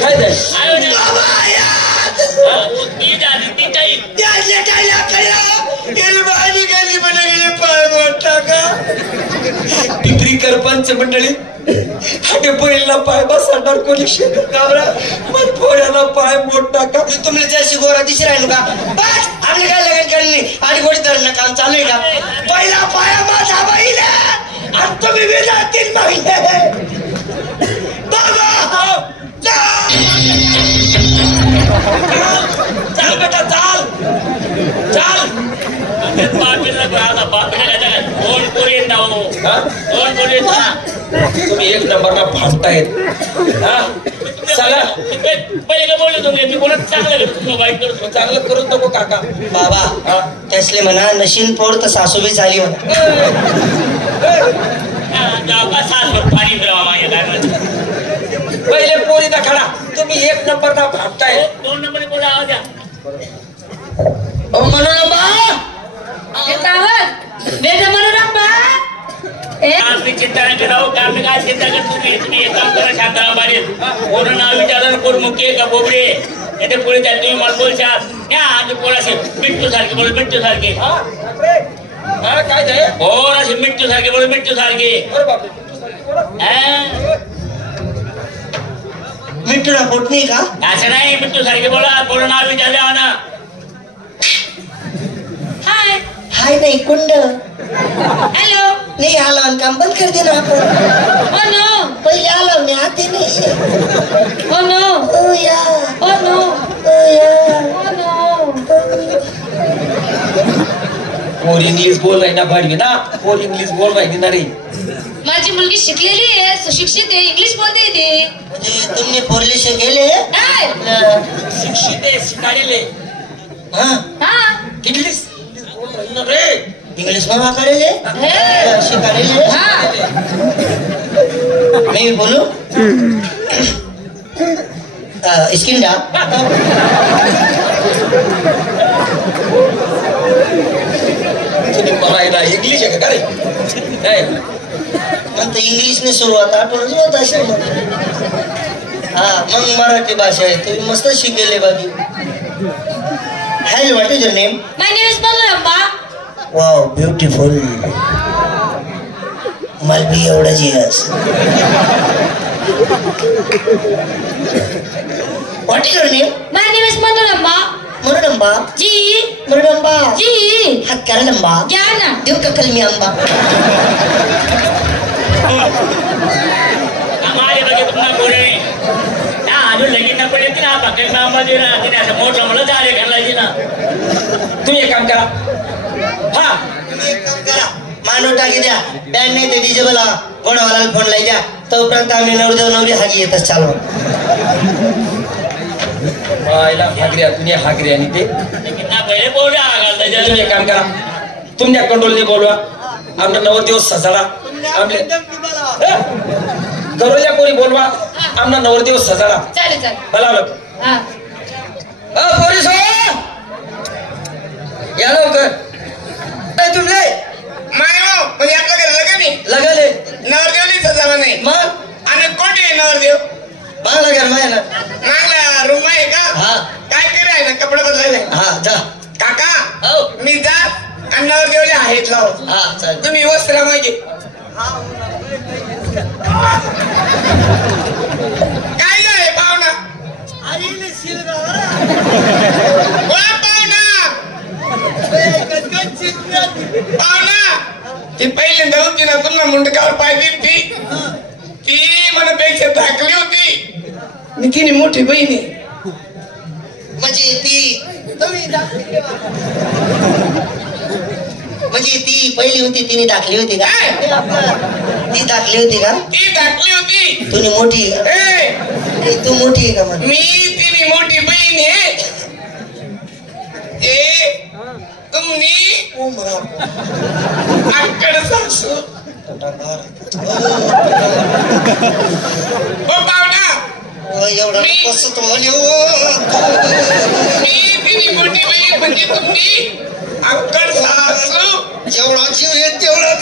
काय ते टिकरी करपंच मंडळी हाटे पोळीला पाय बसणार कोणी शेतात गावरा मग पोळ्याला पाय मोठ टाका. मी तुम्हाला जशी गोरा दिशी राहिलो का बस आपले काय लगन करणे आणि गोडी धरणं काम चालू आहे का. पहिला पाया माझा बाईला आणि तुम्ही वेगळा 3 महिने चाल बेटा चाल चाल. तुम्ही एक नंबरला भांडतायत. चला पहिले बोलत होते मी कोणाच चांगलं वाईट करतो. चांगलं करून नको काका. बाबा त्यासले म्हणा नशीन पोर तर सासूबी झाली म्हणा. पाणी पहिले पोरीचा खडा तुम्ही एक नंबरला भांडताय. 2 नंबर बोला आवाज द्या. मी चिंता नाही करावं का मी काय चिंता करतो. तुम्ही एक काम करा शांताराम बारीत कोण नाव विचारलं कोण मुके का बोबडे येते पुढे त्या तुम्ही मला बोलशात या आधी पोळाशी मिट्टू सारखे बोल मिट्टू सारखे काय झालं बोल असे मिट्टू सारखे बोल मिट्टू सारखे. मिठूला पोट नाही का असं नाही मिट्टू सारखे बोला पूर्ण नाव विचारलं ना. हाय हाय नाही कुंड हॅलो नाही आला काम बंद कर दे ना आपण. हो नो पहिले आलो मी आते नाही. हो नो ओ या हो नो ओ या हो नो. पोर इंग्लिश बोल राही ना पाडवी ना. पोर इंग्लिश बोल राही ना रे. माझी मुलगी शिकलेली आहे सुशिक्षित आहे इंग्लिश बोलते ती. म्हणजे तुम्ही पोरलेशे गेले शिक्षित आहे शिकायले. इंग्लिश बोल राही ना रे. इंग्लिश में वाकालेले शिकालेले मैं भी बोलूं स्किंडा तुम्ही मरायला इंग्लिश आहे का रे. मग इंग्लिश ने सुरुवात आपण होत असेल. हा मग मराठी भाषा आहे तुम्ही मस्त शिकेले बाकी. Hello what is your name. My name is Manorama. Wow, beautiful. Malbi एवढंच yes. What is your name? My name is Manorama. मुरडंबा. जी. मुरडंबा. जी. हात करा लंबा. घ्या ना. देव का कलमी आंबा. हमारे बगे तुमना बोले ना आजू लगी ना पड़े ना बाकी में आंबा देना देना ऐसा मोटा मला जा रे करला जी ना. तुम्ही एक काम करा. हा एक काम करा मानव टाकी द्या बँड नाही ते डीजे बोला घोडावाला फोन लाई द्या तोपर्यंत आम्ही नवरदेव नवरी हागी येतच चालू. मायला हागऱ्या तुम्ही हागऱ्या आणि ते कितना पहले बोले आगा तुम्ही एक काम करा तुमच्या कंट्रोलने बोलवा. आमना 9 दिवस सजाडा. आमले करोल्या पोरी बोलवा. आमना 9 दिवस सजाडा. चालेल चालेल. बोलावलं. हा पोरीस या लवकर. तुमले मायो म्हणजे आपल्या घरी लग्न लगाले नवरदेवली सजावा नाही मग आणि कोठे नवरदेव बांगला घर मायला मागला रूम आहे का. हा काय आहे ना कपडे बदलायला. हा जा. काका हो मी जा आणि नवरदेवले आहेत लाव. हा चालेल. तुम्ही वस्त्र मागे काय आहे पाहुणा पाहुणा ती पहिले जाऊन ती ना तुला मुंडकावर पाहिजे ती मनापेक्षा धाकली होती. मी तिने मोठी बहिणी म्हणजे ती म्हणजे ती पहिली होती तिने दाखली होती का. ती दाखली होती का. ती धाकली होती. तुम्ही मोठी तू मोठी आहे का म्हण. मी तिने मोठी बहीण आहे. तुम्ही आकड सासू पाहुणा एवढा कसं तो मी तिने मोठी बहीण म्हणजे तुम्ही आकड सासू जेवढा जीव येत तेवढा